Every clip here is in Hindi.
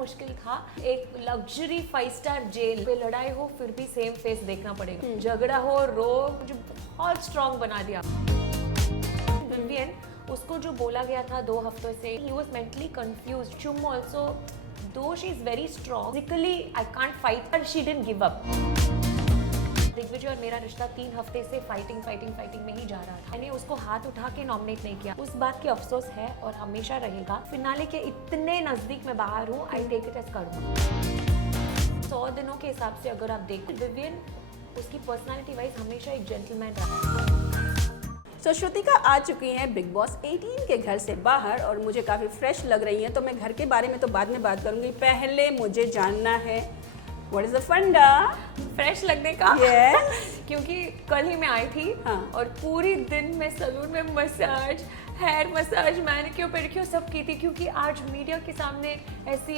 मुश्किल था। एक लग्जरी 5 स्टार जेल पे लड़ाई हो फिर भी सेम फेस देखना पड़ेगा, झगड़ा हो रो, मुझे बहुत स्ट्रॉन्ग बना दिया। विवियन, उसको जो बोला गया था 2 हफ्तों से, he was mentally confused. Chum also, though she is very strong, physically I can't fight, but she didn't give up. Digvijay और मेरा रिश्ता 3 हफ्ते से फाइटिंग में ही जा रहा था। मैंने उसको हाथ उठा के नॉमिनेट नहीं किया, उस बात की अफसोस है और हमेशा रहेगा। फिनाले के इतने नजदीक मैं बाहर हूँ, I take it as karma. 100 दिनों के हिसाब से अगर आप देखो, विवियन उसकी पर्सनालिटी वाइज हमेशा एक जेंटलमैन रहा। सो श्रुतिका आ चुकी हैं बिग बॉस 18 के घर से बाहर और मुझे काफ़ी फ्रेश लग रही हैं, तो मैं घर के बारे में तो बाद में बात करूंगी। पहले मुझे जानना है व्हाट इज द फंडा फ्रेश लगने का। Yes. क्योंकि कल ही मैं आई थी और पूरी दिन मैं सलून में massage, hair massage, manicure pedicure सब की थी, क्योंकि आज मीडिया के सामने ऐसी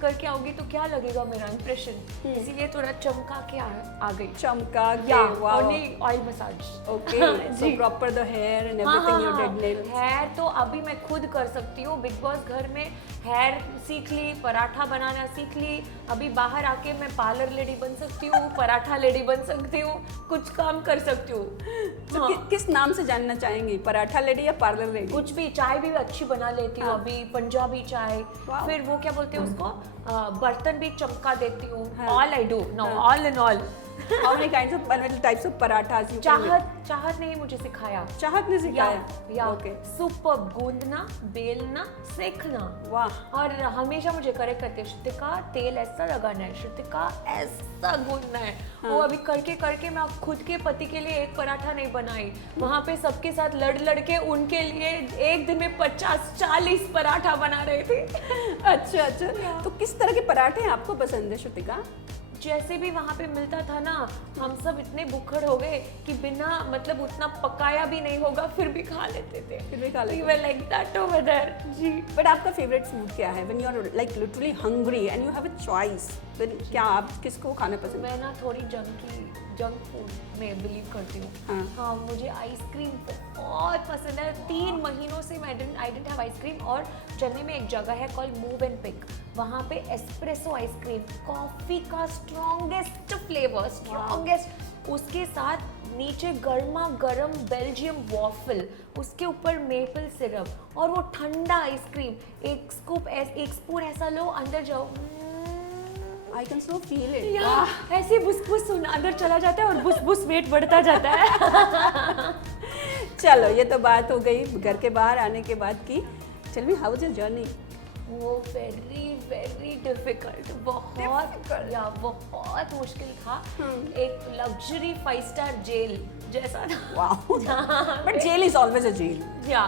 करके आओगी तो क्या लगेगा मेरा इंप्रेशन, इसीलिए थोड़ा चमका के आ गई। चमका के oil massage. Okay, so proper the hair and everything you did nails. Hair तो अभी मैं खुद कर सकती हूँ, बिग बॉस घर में हेयर सीख ली, पराठा बनाना सीख ली, अभी बाहर आके मैं पार्लर लेडी बन सकती हूँ, पराठा लेडी बन सकती हूँ, कुछ काम कर सकती हूँ। तो किस नाम से जानना चाहेंगी, पराठा लेडी या पार्लर लेडी? कुछ भी, चाय भी अच्छी बना लेती हूँ अभी, पंजाबी चाय, फिर वो क्या बोलते हैं उसको, बर्तन भी चमका देती हूँ। All I do know, all in all. How many kinds of types of parathas you can make? चाहत ने ही मुझे सिखाया। चाहत ने सिखाया? या Okay. सुपर, गूंदना, बेलना, सेकना। वाह। और हमेशा मुझे करेक्ट करते हैं, श्रुतिका तेल ऐसा लगाना है, श्रुतिका ऐसा गूंदना है। वो अभी करके मैं खुद के पति के लिए एक पराठा नहीं बनाई, वहाँ पे सबके साथ लड़ के उनके लिए एक दिन में 50-40 पराठा बना रहे थे। अच्छा, तो किस तरह के पराठे आपको पसंद है श्रुतिका? जैसे भी वहाँ पे मिलता था ना, हम सब इतने बुखड़ हो गए कि बिना मतलब उतना पकाया भी नहीं होगा फिर भी खा लेते थे। We were like that over there. जी। बट आपका फेवरेट फूड क्या है? When you are like literally hungry and you have a choice, then क्या आप किसको खाना पसंद? मैं ना थोड़ी जंक फूड में बिलीव करती हूँ। हाँ, मुझे आइसक्रीम बहुत पसंद है। 3 महीनों से मैं आई डिडंट हैव आइसक्रीम। और चेन्नई में एक जगह है कॉल्ड मूव एंड पिक, वहाँ पे एस्प्रेसो आइसक्रीम, कॉफी का स्ट्रॉन्गेस्ट फ्लेवर, स्ट्रॉन्गेस्ट, उसके साथ नीचे गर्मा गर्म बेल्जियम वॉफल, उसके ऊपर मेपल सिरप और वो ठंडा आइसक्रीम, एक स्पून ऐसा लो, अंदर जाओ, I can so feel it. ऐसे बुस अंदर चला जाता है और बुस वेट बढ़ता जाता है। चलो, ये तो बात हो गई घर के बाहर आने के बाद की। Tell me, how was your journey? वो वेरी डिफिकल्ट, बहुत मुश्किल था। एक लग्जरी 5 स्टार जेल जैसा था। But jail is always a jail. या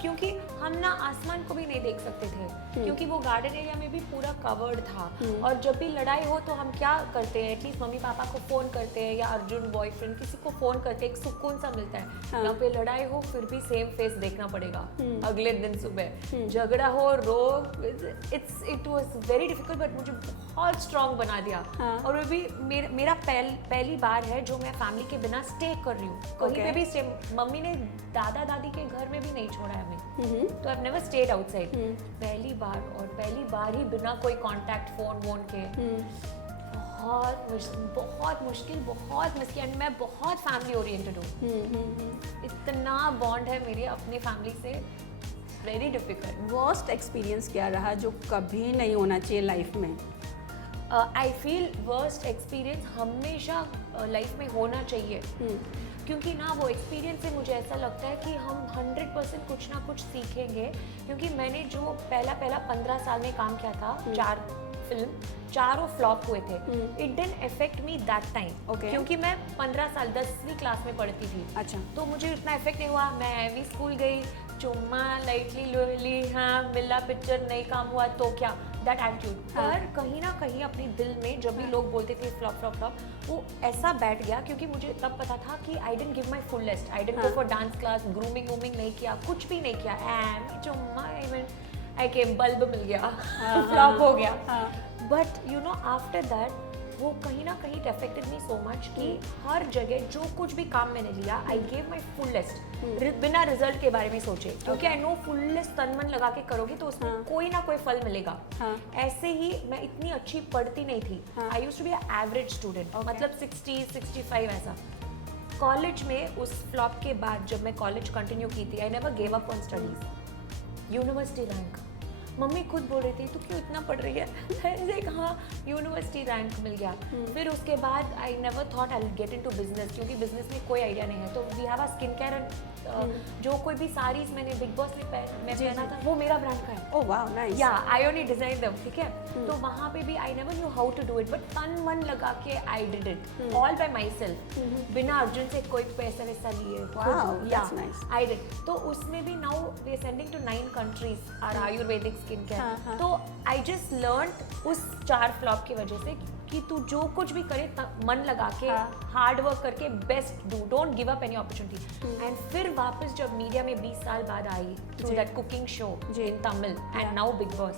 क्योंकि हम ना आसमान को भी नहीं देख सकते थे, क्योंकि वो गार्डन एरिया में भी पूरा कवर्ड था। और जब भी लड़ाई हो तो हम क्या करते हैं, एटलीस्ट मम्मी पापा को फोन करते हैं या अर्जुन बॉयफ्रेंड किसी को फोन करते हैं, एक सुकून सा मिलता है। यहाँ पे लड़ाई हो फिर भी सेम फेस देखना पड़ेगा अगले दिन सुबह, झगड़ा हो रो, it was very difficult, but मुझे बहुत स्ट्रॉन्ग बना दिया। और वो भी मेरा पहली बार है जो मैं फैमिली के बिना स्टे कर रही हूँ कहीं पे भी स्टे। मम्मी ने दादा दादी के घर में भी नहीं छोड़ा है हमें, तो I have never stayed outside. पहली बार ही बिना कोई कांटेक्ट फोन वोन के। बहुत मुश्किल। एंड मैं बहुत फैमिली ओरिएंटेड हूँ, इतना बॉन्ड है मेरे अपने फैमिली से, वेरी डिफिकल्ट। वर्स्ट एक्सपीरियंस क्या रहा जो कभी नहीं होना चाहिए लाइफ में? आई फील वर्स्ट एक्सपीरियंस हमेशा लाइफ में होना चाहिए, क्योंकि ना वो एक्सपीरियंस से मुझे ऐसा लगता है कि हम 100% कुछ ना कुछ सीखेंगे। क्योंकि मैंने जो पहला 15 साल में काम किया था, 4 फिल्म, चारों फ्लॉप हुए थे। It didn't affect me that time, क्योंकि मैं 15 साल 10वीं क्लास में पढ़ती थी। अच्छा। तो मुझे इतना इफेक्ट नहीं हुआ। मैं एवी स्कूल गई, चुम्मा लाइटली ली, हाँ मिला पिक्चर, नहीं काम हुआ तो क्या, दैट एटीट्यूड। पर कहीं ना कहीं अपने दिल में जब भी लोग बोलते थे फ्लॉप, वो ऐसा बैठ गया, क्योंकि मुझे तब पता था कि I didn't give my fullest, I didn't go for dance class, grooming नहीं किया, कुछ भी नहीं किया। एंड चुम्मा आई केम, बल्ब मिल गया, फ्लॉप हो गया। But you know after that वो कहीं ना कहीं अफेक्टेड मी सो मच कि हर जगह जो कुछ भी काम मैंने लिया आई गेव माई फुलेस्ट बिना रिजल्ट के बारे में सोचे, क्योंकि आई नो फुलेस्ट तन मन लगा के करोगे तो उसमें कोई ना कोई फल मिलेगा। ऐसे ही मैं इतनी अच्छी पढ़ती नहीं थी, I used to be average student, मतलब 60-65 ऐसा। कॉलेज में उस फ्लॉप के बाद जब मैं कॉलेज कंटिन्यू की थी, I never gave up on studies. University rank, mummy खुद बोल रही थी तू क्यों इतना पढ़ रही है, हाँ यूनिवर्सिटी रैंक मिल गया। फिर उसके बाद I never thought I get into business, क्योंकि बिजनेस में कोई आइडिया नहीं है। तो we have a skin care and जो कोई भी साड़ीज मैंने बिग बॉस में पहना था वो मेरा ब्रांड का है। Oh wow nice. या आई ओनली डिजाइन देम, ठीक है। तो वहाँ पे भी I never knew how to do it, but तन मन लगा के I did it all by myself, बिना अर्जुन से कोई पैसा वैसा लिए। Wow, that's nice. I did. तो उसमें भी now we are sending to 9 countries our Ayurvedic skin care. तो आई जस्ट लर्न उस 4 फ्लॉप की वजह से कि तू जो कुछ भी करे मन लगा के हार्ड वर्क करके best do, don't give up any opportunity. And फिर वापस जब मीडिया में 20 साल बाद आई through that cooking show in Tamil and now Bigg Boss,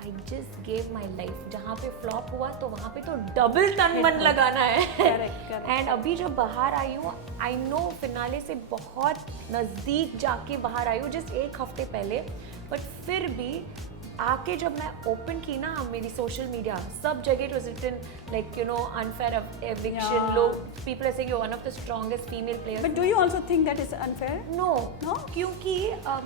I just gave my life. जहाँ पे फ्लॉप हुआ तो वहाँ पे तो डबल तन मन लगाना है। एंड अभी जब बाहर आई हूँ, आई नो फिनाले से बहुत नज़दीक जाके बाहर आई हूँ, जस्ट 1 हफ्ते पहले, बट फिर भी आके जब मैं ओपन की ना मेरी सोशल मीडिया, सब जगह it was written like you know unfair eviction, लोग people are saying you one of the strongest female players. But do you also think that is unfair? No, क्योंकि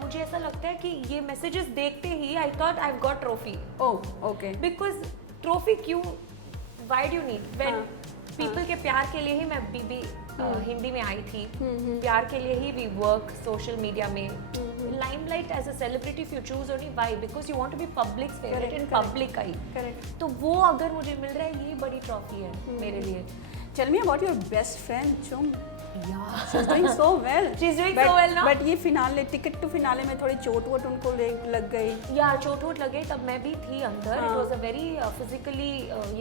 मुझे ऐसा लगता है कि ये मैसेजेस देखते ही I thought I have got trophy. Oh okay. Because trophy क्यों, why do you need, when people के प्यार के लिए ही मैं बीबी हिंदी में आई थी, प्यार के लिए ही वी वर्क सोशल मीडिया में। Limelight as a celebrity if you choose only why, because you want to be public favourite in public eye. Correct. तो वो अगर मुझे मिल रहा है, ये बड़ी ट्रॉफी है मेरे लिए। Tell me about your best friend Chum. Yeah. She's doing so well. She's doing so well now. But ये फिनाले, टिकट टू फिनाले में थोड़ी चोट वोट उनको लग गई। या चोट वोट लगे तब मैं भी थी अंदर। It was a very physically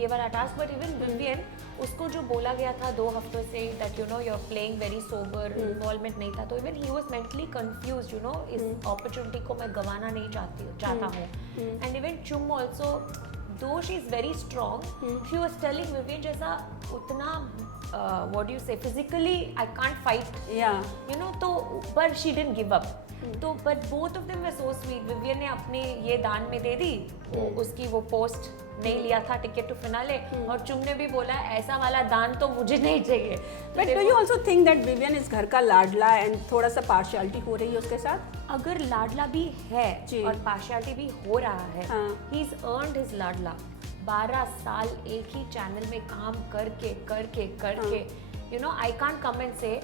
ये वाला टास्क, बट इवन विवियन, उसको जो बोला गया था 2 हफ्तों से that you know you are playing very sober, involvement नहीं था, तो even he was mentally confused, you know इस अपॉर्चुनिटी को मैं गंवाना नहीं चाहता हूँ। And even Chum also, though she is very strong, she was telling Vivian जैसा उतना what do you say, physically I can't fight, you know, तो but she didn't give up। तो but both of them were so sweet। Vivian ने अपने ये दान में दे दी, उसकी वो पोस्ट नहीं लिया था टिकट टू फिनाले, और चुम ने भी बोला ऐसा वाला दान तो मुझे नहीं चाहिए। But do you also think that Vivian इस घर का लाडला एंड थोड़ा सा पार्शियलिटी हो रही है उसके साथ? अगर लाडला भी है और पार्शियलिटी भी हो रहा है, ही इज अर्नड हिज लाडला। 12 साल एक ही चैनल में काम करके you know I can't come and से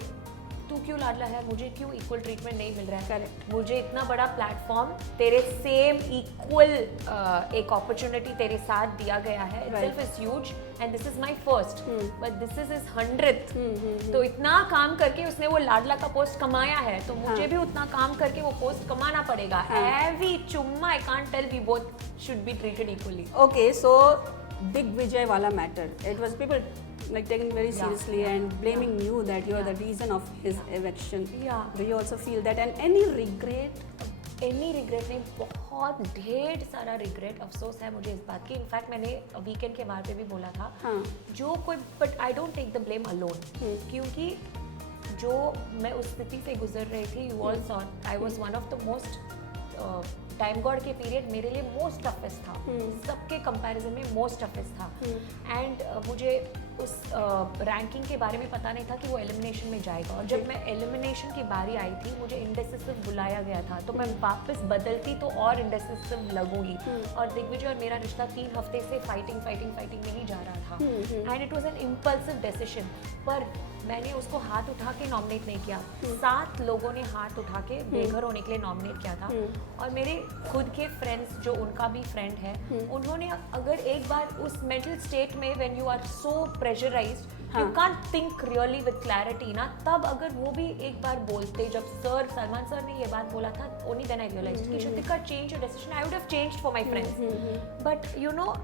तू क्यों लाडला है, मुझे क्यों इक्वल ट्रीटमेंट नहीं मिल रहा है। करेक्ट। मुझे इतना बड़ा प्लेटफॉर्म, तेरे सेम इक्वल एक अपॉर्चुनिटी तेरे साथ दिया गया है, itself is huge and this is my first, but this is his 100th। तो इतना काम करके उसने वो लाडला का पोस्ट कमाया है, तो मुझे भी उतना काम करके वो पोस्ट कमाना पड़ेगा। एवरी चुम्मा I can't tell, we both should be treated equally. Okay, so big Vijay वाला matter, it was people like taking very seriously and blaming you that you are the reason of his eviction. Do you also feel that, and any regret? Any regret नहीं, बहुत ढेर सारा regret, अफसोस है मुझे इस बात की। इनफैक्ट मैंने वीकेंड के बारे पे भी बोला था, जो कोई, but I don't take the blame alone, क्योंकि जो मैं उस स्थिति से गुजर रही थी, you all saw, I was one of the most time god के पीरियड मेरे लिए मोस्ट टफेस्ट था, सबके कंपैरिजन में मोस्ट टफेस्ट था। एंड मुझे उस रैंकिंग के बारे में पता नहीं था कि वो एलिमिनेशन में जाएगा, और जब मैं एलिमिनेशन की बारी आई थी, मुझे इंडेसिसिव बुलाया गया था, तो मैं वापस बदलती तो और इंडेसिसिव लगूंगी। और दिग्विजय और मेरा रिश्ता 3 हफ्ते से फाइटिंग में ही जा रहा था, and it was an impulsive decision. पर मैंने उसको हाथ उठा के नॉमिनेट नहीं किया, 7 लोगों ने हाथ उठा के बेघर होने के लिए नॉमिनेट किया था। और मेरे खुद के फ्रेंड्स, जो उनका भी फ्रेंड है, उन्होंने अगर एक बार उस मेंटल स्टेट में when you are so pressurised, you can't think really with clarity ना, तब अगर वो भी एक बार बोलते, जब सलमान सर ने ये बात बोला था, ओनली देन आई रियलाइज्ड कि Shrutika change your decision, I would have changed for my friends, but you know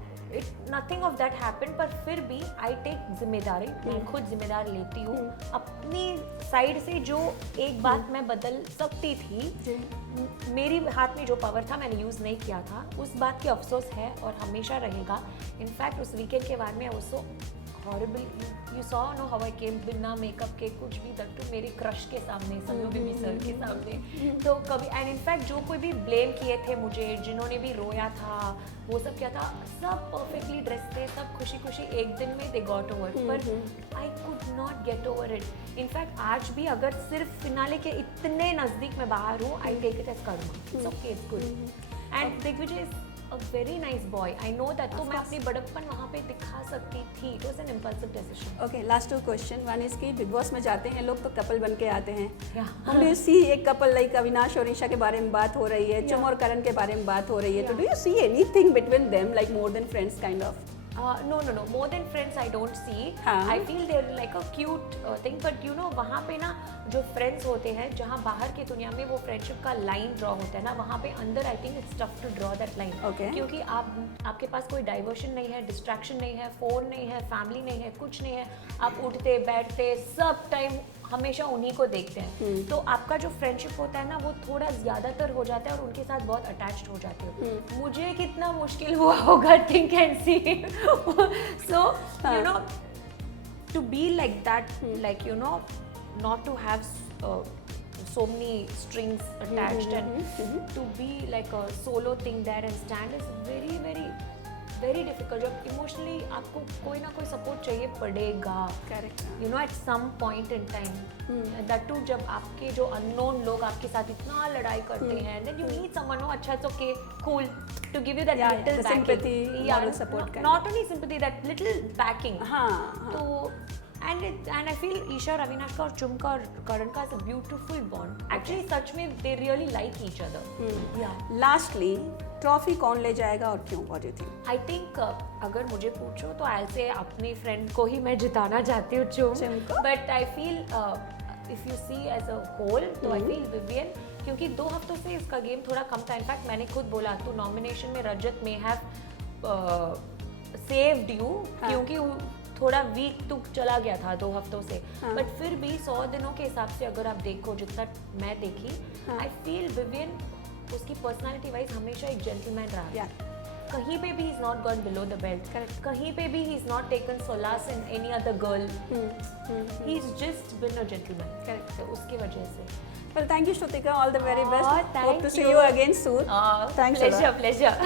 nothing of that happened. पर फिर भी आई टेक जिम्मेदारी, मैं खुद जिम्मेदार लेती हूँ अपनी साइड से। जो एक बात मैं बदल सकती थी, मेरी हाथ में जो पावर था मैंने यूज़ नहीं किया था, उस बात की अफसोस है और हमेशा रहेगा। इनफैक्ट उस वीकेंड के बाद में I was so horrible, you saw no how I came बिना मेकअप के, कुछ भी तक तो मेरे क्रश के सामने, सल्लू बेबी सर के सामने। तो कभी एंड इनफैक्ट जो कोई भी ब्लेम किए थे मुझे, जिन्होंने भी रोया था, वो सब क्या था, सब परफेक्टली ड्रेस थे, सब खुशी खुशी एक दिन में दे गॉट ओवर, पर I could not get over it. In fact आज भी अगर सिर्फ फिनाले के इतने नज़दीक मैं बाहर हूँ, I take it as karma, it's okay, it's good. And Digvijay is a very nice boy, I know that, तो मैं अपनी बड़प्पन वहाँ पे दिखा सकती थी, it was an impulsive decision. Okay, last two question. One is कि बिग बॉस में जाते हैं लोग तो कपल बन के आते हैं। Yeah. हम डू यू सी एक कपल लाइक अविनाश और ईशा के बारे में बात हो रही है, चुम और करण के बारे में बात हो रही है, तो do you see anything between them like more than friends kind of? No, more than friends I don't see. हाँ. I feel they're like a cute thing, but you know वहाँ पे ना जो friends होते हैं, जहाँ बाहर की दुनिया में वो friendship का line draw होता है ना, वहाँ पे अंदर I think it's tough to draw that line. Okay. क्योंकि आपके पास कोई diversion नहीं है, distraction नहीं है, phone नहीं है, family नहीं है, कुछ नहीं है, आप उठते बैठते सब टाइम हमेशा उन्हीं को देखते हैं। तो आपका जो फ्रेंडशिप होता है ना, वो थोड़ा ज़्यादातर हो जाता है और उनके साथ बहुत अटैच्ड हो जाते हो। मुझे कितना मुश्किल हुआ होगा, think and see. So you know to be like that, like you know not to have so many strings attached and to be like a solo thing there and stand is very difficult. जब इमोशनली आपको कोई ना कोई सपोर्ट चाहिए पड़ेगा, correct, you know at some point in time, that too जब आपके जो अननोन लोग आपके साथ इतना लड़ाई करते हैं, देन यू नीड समवन हो, अच्छा it's okay cool to give you that little sympathy, moral support kind. Not only sympathy, that little backing. हाँ, तो and I feel ईशा और अविनाश का और चुम का और करण का is a beautiful bond. Actually सच में they really like each other. Yeah. Lastly trophy कौन ले जाएगा और क्यों? What do you think? I think अगर मुझे पूछो तो I'll say अपनी फ्रेंड को ही मैं जिताना चाहती हूँ, चुम को। But I feel if you see as a whole, तो I feel Vivian, क्योंकि 2 हफ्तों से इसका गेम थोड़ा कम था। इनफैक्ट मैंने खुद बोला तू नॉमिनेशन में रजत में हैव सेव्ड यू, क्योंकि थोड़ा वीक तो चला गया था 2 हफ्तों से, बट फिर भी 100 दिनों के हिसाब से अगर आप देखो, जितना मैं देखी, आई फील विवियन उसकी पर्सनालिटी वाइज हमेशा एक जेंटलमैन रहा है। कहीं पे भी he is not gone below the belt, कहीं पे भी he is not taken solas in any other girl, he is just been a gentleman. Correct, तो उसकी वजह से। Well, thank you, Shrutika. All the very best. Thank Hope to see you. you again soon. Thanks a lot. Pleasure.